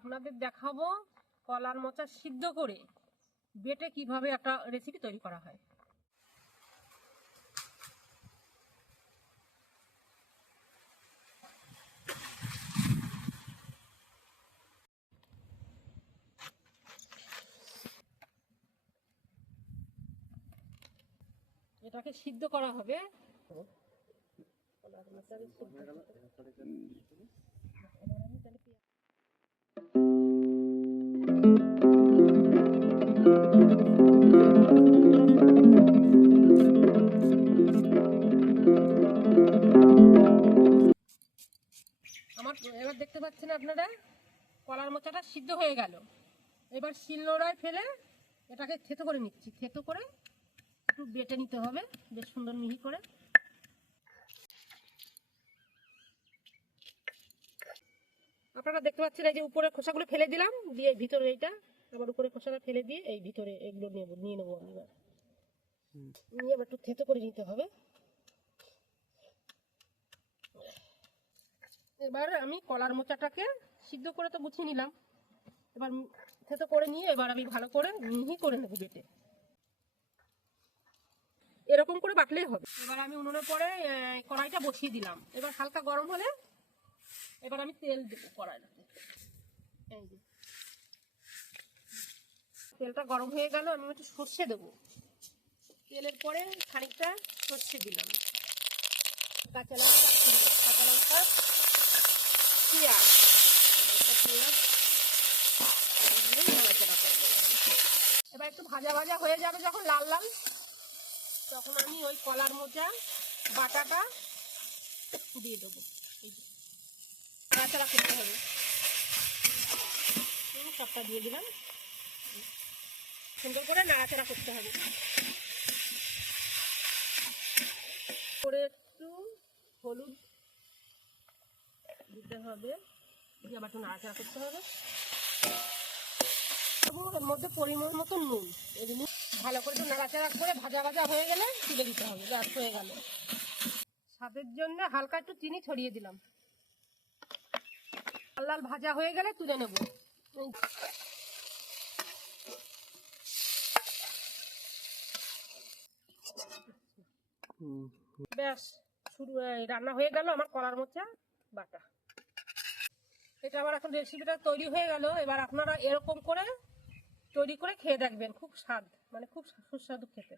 আপনাদের দেখাবো কলার মোচা সিদ্ধ করে বেটে কিভাবে একটা রেসিপি তৈরি করা হয়। এটাকে সিদ্ধ করা হবে। কলার মোচাকে সিদ্ধ আমার এবার দেখতে পাচ্ছেন আপনারা কলার মোচাটা সিদ্ধ হয়ে গেল। এবার শিলনোড়ায় ফেলে এটাকে থেতো করে নিচ্ছি। থেতো করে একটু বেটে নিতে হবে বেশ সুন্দর মিহি করে। আপনারা দেখতে পাচ্ছেন এই যে উপরে খোসাগুলো ফেলে দিলাম, দিয়ে ভিতরে এইটা আবার উপরে খোসাটা ফেলে দিয়ে এই ভিতরে এগুলো নিয়ে নেবো আমি। এবার নিয়ে আবার একটু থেতো করে নিতে হবে। এবার আমি কলার মোচাটাকে সিদ্ধ করে তো গুছিয়ে নিলাম, এবার থেতো করে নিয়ে এবার আমি ভালো করে মিহি করে নেবো বেটে। এরকম করে বাটলেই হবে। এবার আমি উনুনের পরে কড়াইটা বসিয়ে দিলাম। এবার হালকা গরম হলে এবার আমি তেল দেবো কড়াইটাতে। এই যে তেলটা গরম হয়ে গেল, আমি একটু সর্ষে দেবো। তেলের পরে খানিকটা সর্ষে দিলাম, কাঁচা লঙ্কা, পেঁয়াজ, এবার একটু ভাজা ভাজা হয়ে যাবে যখন লাল লাল, তখন আমি ওই কলার মোচা বাটাটা দিয়ে দেবো। নাড়াচাড়া করতে হবে, সবটা দিয়ে দিলাম। সুন্দর করে নাড়াচাড়া করতে হবে। করে একটু হলুদ দিতে হবে, দিয়ে আবার একটু নাড়াচাড়া করতে হবে। এর মধ্যে পরিমাণ মতো নুন, এগুলো ভালো করে একটু নাড়াচাড়া করে ভাজা ভাজা হয়ে গেলে তুলে দিতে হবে। ব্যাস হয়ে গেল। স্বাদের জন্য হালকা একটু চিনি ছড়িয়ে দিলাম। লাল লাল ভাজা হয়ে গেলে তুলে নেব। ব্যাস শুরু রান্না হয়ে গেল আমার কলার মোচা বাটা। এটা আবার এখন রেসিপিটা তৈরি হয়ে গেল। এবার আপনারা এরকম করে তৈরি করে খেয়ে দেখবেন, খুব স্বাদ, মানে খুব সুস্বাদু খেতে।